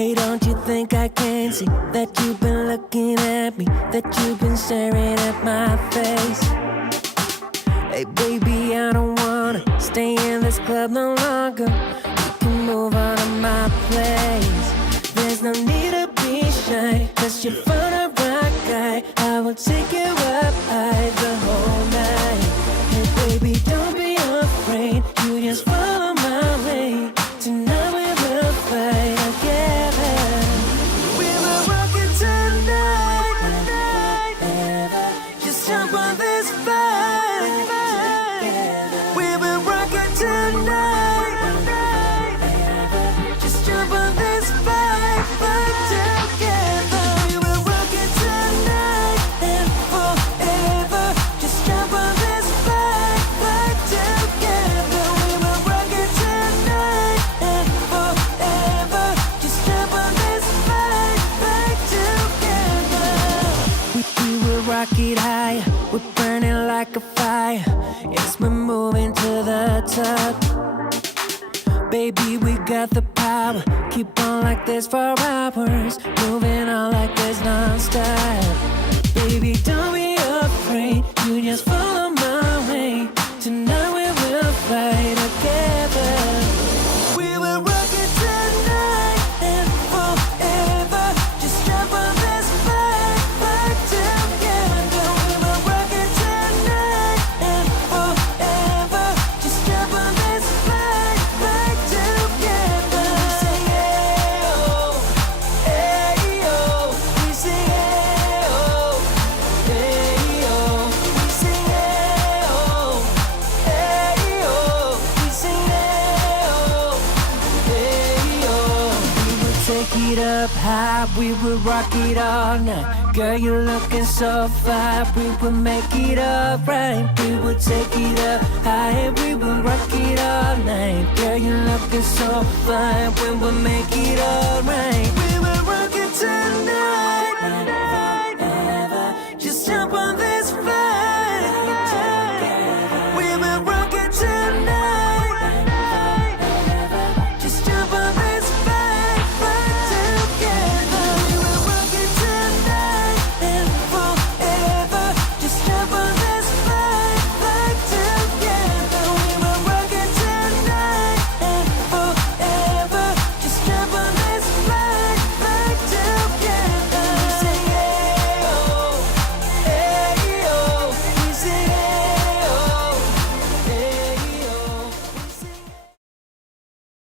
Hey, don't you think I can see that you've been looking at me, that you've been staring at my face? Hey, baby, I don't wanna stay in this club no longer. You can move on to my place. There's no need to be shy, 'cause you're fun a rock guy. I will take you up high the whole night. Hey, baby, don't be afraid. You just follow my way. Tonight we will fight together. We will rock it tonight. Just jump on this fight. We will rock it tonight. Just jump on this fight together. We will rock it tonight and forever. Just jump on this fight together. We will rock it tonight and forever. Just jump on this fight together. We will rock it high. We're burning like a fire. Yes, we're moving to the top. Baby, we got the power. Keep on like this for hours. Moving on like this non-stop. Baby, don't be afraid. You just follow my way. Tonight we will fight together. We will rock it tonight and forever. Just jump on this fight together. We will rock it tonight and forever. Just jump on this fight together. We sing hey oh, hey oh. We sing hey oh, hey oh. We sing hey oh, hey oh. We sing hey oh, hey oh. We will take it up high. We will rock it all night. Girl, you're looking so fine. We will make it alright. We will take it up high. We will rock it all night. Girl, you're looking so fine. We will make it alright.